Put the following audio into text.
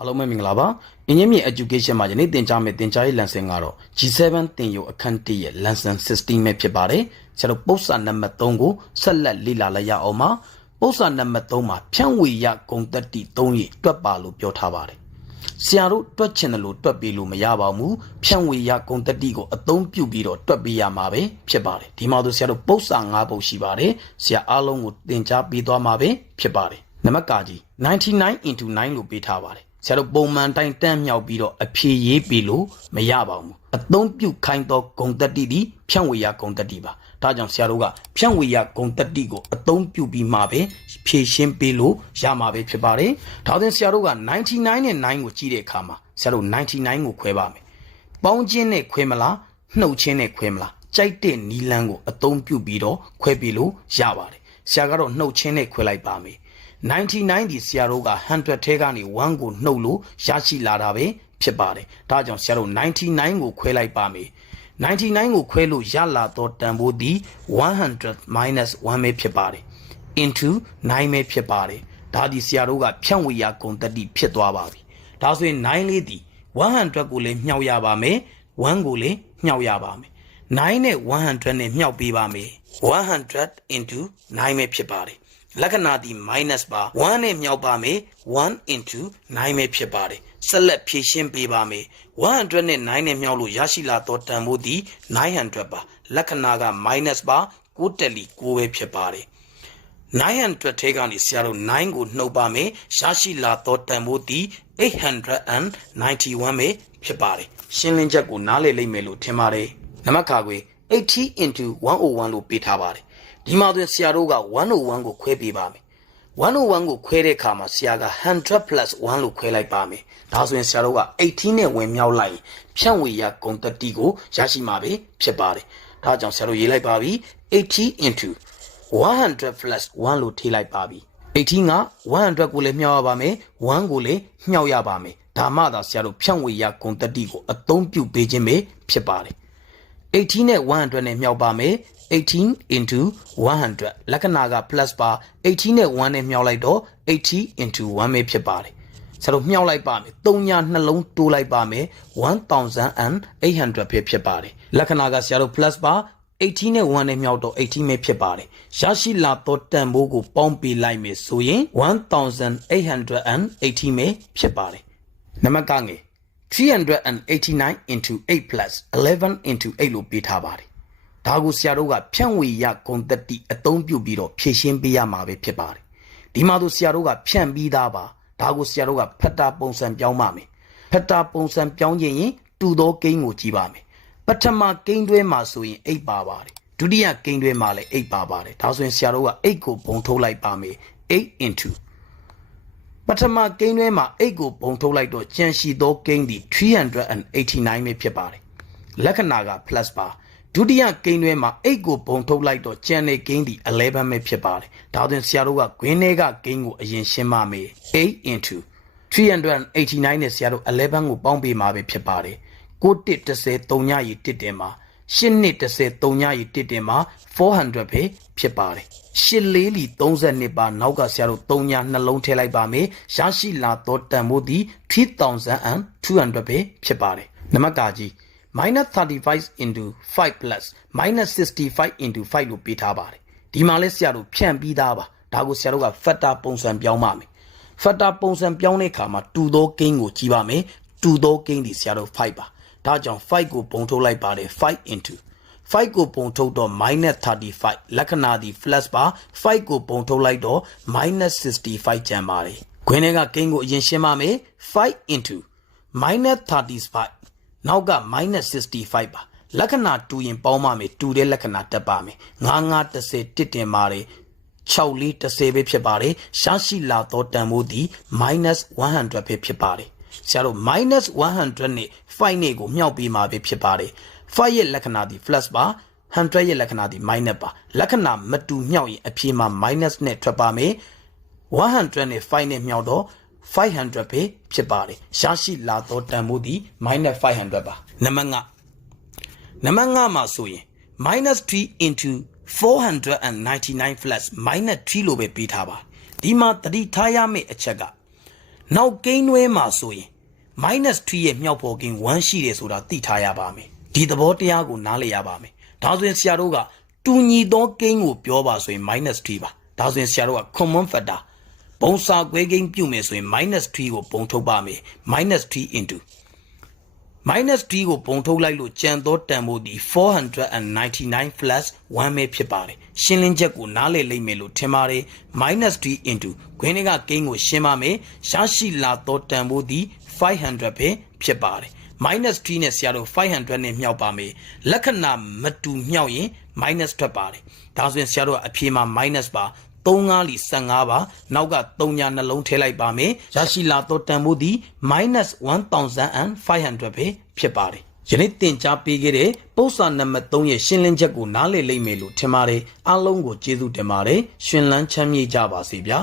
အားလုံးပဲမင်္ဂလာပါအင်းကြီးမြေ education မှာယနေ့သင်ကြားမယ့်သင်ကြားရေး lesson ကတော့ G7 သင်ယူအခန်း1ရဲ့ Lesson-16 ပဲဖြစ်ပါတယ်ဆရာတို့ပု္ပ္ပစာနံပါတ်3ကိုဆက်လက်လေ့လာလိုက်ရအောင်ပါပု္ပ္ပစာနံပါတ်3မှာဖြန့်ဝေရဂုဏ်သတ္တိ3ရေတွက်ပါလို့ပြောထားပါတယ်ဆရာတို့တွက်ချင်တယ်လို့တွက်ပြီးလို့မရပါဘူးဖြန့်ဝေရဂုဏ်သတ္တိကိုအသုံးပြုပြီးတော့တွက်ပေးရမှာပဲဖြစ်ပါတယ်ဒီမှာဆိုဆရာတို့ပု္ပ္ပစာ5ပုဒ်ရှိပါတယ်ဆရာအားလုံးကိုသင်ကြားပေးသွားမှာပဲဖြစ်ပါတယ်နံပါတ်ကကြီး99 into 9လို့ပေးထားပါတယ်ဆရာတို့ပုံမှန်တိုင်းတန်းမြောက်ပြီးတော့အဖြေရေးပြီးလို့မရပါဘူးအသုံးပြုခိုင်းသောဂုဏ်သတ္တိသည်ဖြန့်ဝေရဂုဏ်သတ္တိပါဒါကြောင့်ဆရာတို့ကဖြန့်ဝေရဂုဏ်သတ္တိကိုအသုံးပြုပြီးမှပဲဖြေရှင်းပေးလို့ရမှာပဲဖြစ်ပါတယ်ဒါကြောင့်ဆရာတို့က99နဲ့9ကိုကြည့်တဲ့အခါမှာဆရာတို့99ကိုခွဲပါမယ်ပေါင်းခြင်းနဲ့ခွဲမလားနှုတ်ခြင်းနဲ့ခွဲမလားကြိုက်တဲ့နီလန်းကိုအသုံးပြုပြီးတော့ခွဲပြီးလို့ရပါတယ်ဆရာကတော့နှုတ်ခြင်းနဲ့ခွဲလိုက်ပါမယ်99ဒီဆရာတို့က100ထဲကနေ1ကိုနှုတ်လို့ရရှိလာတာပဲဖြစ်ပါတယ်ဒါကြောင့်ဆရာတို့99ကိုခွဲလိုက်ပါမယ်99ကိုခွဲလို့ရလာတော့တန်ဖိုးဒီ100 minus 1ပဲဖြစ်ပါတယ် into 9ပဲဖြစ်ပါတယ်ဒါဒီဆရာတို့ကဖြန့်ဝေရဂုဏ်သတ္တိဖြစ်သွားပါပြီဒါဆိုရင်9လေးဒီ100ကိုလည်းမြှောက်ရပါမယ်1ကိုလည်းမြှောက်ရပါမယ်9နဲ့100နဲ့မြှောက်ပေးပါမယ်100 into 9ပဲဖြစ်ပါတယ်လက္ခဏာဒီ minus ပါ1နဲ့မြှောက်ပါမယ်1 into 9ပဲဖြစ်ပါတယ်ဆက်လက်ဖြည့်ရှင်းပေးပါမယ်100နဲ့9နဲ့မြှောက်လို့ရရှိလာတော့တန်ဖိုးဒီ900ပါလက္ခဏာက minus ပါ9တက်လီ9ပဲဖြစ်ပါတယ်900ထဲကနေဆရာတို့9ကိုနှုတ်ပါမယ်ရရှိလာတော့တန်ဖိုးဒီ891ပဲဖြစ်ပါတယ်ရှင်းလင်းချက်ကိုနားလည်လိမ့်မယ်လို့ထင်ပါတယ်နံပါတ်ခါခွေ80 into 101လို့ပေးထားပါတယ်ဒီမှာဆိုဆရာတို့က101ကိုခွဲပေးပါမယ်101ကိုခွဲတဲ့အခါမှာဆရာက100 plus 1လို့ခွဲလိုက်ပါမယ်ဒါဆိုရင်ဆရာတို့က18နဲ့ဝင်မြောက်လိုက်ရင်ဖြန့်ဝေရဂုဏ်သတ္တိကိုရရှိမှာပဲဖြစ်ပါတယ်ဒါကြောင့်ဆရာတို့ရေးလိုက်ပါပြီ80 into 100 plus 1လို့ထည့်လိုက်ပါပြီ18က100ကိုလည်းမြှောက်ရပါမယ်1ကိုလည်းမြှောက်ရပါမယ်ဒါမှသာဆရာတို့ဖြန့်ဝေရဂုဏ်သတ္တိကိုအသုံးပြုပေးခြင်းပဲဖြစ်ပါတယ်18နဲ့100နဲ့မြှောက်ပါမယ်18 into 100လက္ခဏာက plus ပါ18နဲ့1နဲ့မြှောက်လိုက်တော့80 into 1ပဲဖြစ်ပါတယ်ဆရာတို့မြှောက်လိုက်ပါမယ်3ညနှလုံးတိုးလိုက်ပါမယ်1800ပဲဖြစ်ပါတယ်လက္ခဏာကဆရာတို့ plus ပါ18နဲ့1နဲ့မြှောက်တော့18ပဲဖြစ်ပါတယ်ရရှိလာတော့တန်ဖိုးကိုပေါင်းပေးလိုက်မယ်ဆိုရင်1880ပဲဖြစ်ပါတယ်နံပါတ်ကငယ်389 into 8 plus 11 into 8လို့ပေးထားပါတယ်ဒါကိုဆရာတို့ကဖြန့်ဝေရဂုဏ်သတ္တိအသုံးပြုပြီးတော့ဖြည့်ရှင်းပေးရမှာပဲဖြစ်ပါတယ်ဒီမှာဆိုဆရာတို့ကဖြန့်ပြီးသားပါဒါကိုဆရာတို့ကဖက်တာပုံစံပြောင်းပါမယ်ဖက်တာပုံစံပြောင်းခြင်းရင်တူသောကိန်းကိုကြည့်ပါမယ်ပထမကိန်းတွဲမှာဆိုရင်8ပါပါတယ်ဒုတိယကိန်းတွဲမှာလည်း8ပါပါတယ်ဒါဆိုရင်ဆရာတို့က8ကိုပုံထုတ်လိုက်ပါမယ်8 into ပထမကိန်းတွဲမှာ8ကိုပုံထုတ်လိုက်တော့ကျန်ရှိသောကိန်းဒီ389ပဲဖြစ်ပါတယ်လက္ခဏာက plus ပါဒုတိယကိန်းတွဲမှာ8ကိုပုံထုတ်လိုက်တော့ကျန်တဲ့ကိန်းဒီ11ပဲဖြစ်ပါတယ်ဒါဆိုရင်ဆရာတို့ကဂွင်းထဲကကိန်းကိုအရင်ရှင်းပါမယ်8 into 389နဲ့ဆရာတို့11ကိုပေါင်းပေးမှာပဲဖြစ်ပါတယ်9 1 10 3ညရီ1တင်မှာ8 2 10 3ညရီ1တင်မှာ400ပဲဖြစ်ပါတယ်8 4လီ32ပါနောက်ကဆရာတို့3ညနှလုံးထည့်လိုက်ပါမယ်ရရှိလာတော့တန်ဖိုးဒီ3200ပဲဖြစ်ပါတယ်နံပါတ်ကကြီးminus 35 into 5 plus minus 65 into 5လို့ပေးထားပါတယ်ဒီမှာလဲဆရာတို့ဖြန့်ပြီးသားပါဒါကိုဆရာတို့ကဖက်တာပုံစံပြောင်းပါမယ်ဖက်တာပုံစံပြောင်းတဲ့အခါမှာတူသောကိန်းကိုကြည့်ပါမယ်တူသောကိန်းဒီဆရာတို့5ပါဒါကြောင့်5ကိုပုံထုတ်လိုက်ပါတယ်5 into 5ကိုပုံထုတ်တော့ minus 35လက္ခဏာဒီ plus ပါ5ကိုပုံထုတ်လိုက်တော့ minus 65ကျန်ပါတယ်ခွင်းထဲကကိန်းကိုအရင်ရှင်းပါမယ်5 into minus 35နောက်က minus 65ပါလက္ခဏာတူရင်ပေါင်းပါမယ်တူတဲ့လက္ခဏာတက်ပါမယ်9 9 10 1တင်ပါတယ်6 4 10ပဲဖြစ်ပါတယ်ရရှိလာတော့တန်ဖိုးဒီ minus 100ပဲဖြစ်ပါတယ်ဆရာတို့ minus 100နဲ့5နဲ့ကိုမြှောက်ပေးမှာပဲဖြစ်ပါတယ်5ရဲ့လက္ခဏာဒီ plus ပါ100ရဲ့လက္ခဏာဒီ minus ပါလက္ခဏာမတူမြှောက်ရင်အဖြေမှာ minus နဲ့ထွက်ပါမယ်100နဲ့5နဲ့မြှောက်တော့500ပဲဖြစ်ပါတယ်ရရှိလာတော့တန်ဖိုးဒီ minus 500ပါနံပါတ်5မှာဆိုရင် minus 3 into 499 plus minus 3လို့ပဲပေးထားပါဒီမှာတတိထားရမယ့်အချက်က နောက်ကိန်းနွဲမှာဆိုရင် minus 3ရဲ့မြောက်ဖော်ကိန်း1ရှိတယ်ဆိုတာသိထားရပါမယ်ဒီသဘောတရားကိုနားလည်ရပါမယ်ဒါဆိုရင်ဆရာတို့ကတူညီသောကိန်းကိုပြောပါဆိုရင် minus 3ပါဒါဆိုရင်ဆရာတို့က common factor ဘုံစာခွဲကိန်းပြုမယ်ဆိုရင် minus 3ကိုပုံထုတ်ပါမယ် minus 3 into minus 3ကိုပုံထုတ်လိုက်လို့ကျန်သောတန်ဖိုးဒီ499 plus 1ပဲဖြစ်ပါတယ်ရှင်းလင်းချက်ကိုနားလည်လိမ့်မယ်လို့ထင်ပါတယ် minus 3 into ခွင်းကကိန်းကိုရှင်းပါမယ်ရရှိလာသောတန်ဖိုးဒီ500ပဲဖြစ်ပါတယ် minus 3နဲ့ဆရာတို့500နဲ့မြောက်ပါမယ်လက္ခဏာမတူမြောက်ရင် minus ထွက်ပါတယ်ဒါဆိုရင်ဆရာတို့ကအဖြေမှာ minus ပါ3 လီ15ပါနောက်က3ညာနှလုံးထည့်လိုက်ပါမယ်ရရှိလာသောတန်ဖိုးသည် -1500 ပဲဖြစ်ပါတယ်ယနေ့သင်ကြားပေးခဲ့တဲ့ပု္ပ္ပာနံပါတ်3ရဲ့ရှင်းလင်းချက်ကိုနားလည်လိမ့်မယ်လို့ထင်ပါတယ်အားလုံးကိုကျေးဇူးတင်ပါတယ်ရှင်လန်းချမ်းမြေ့ကြပါစေဗျာ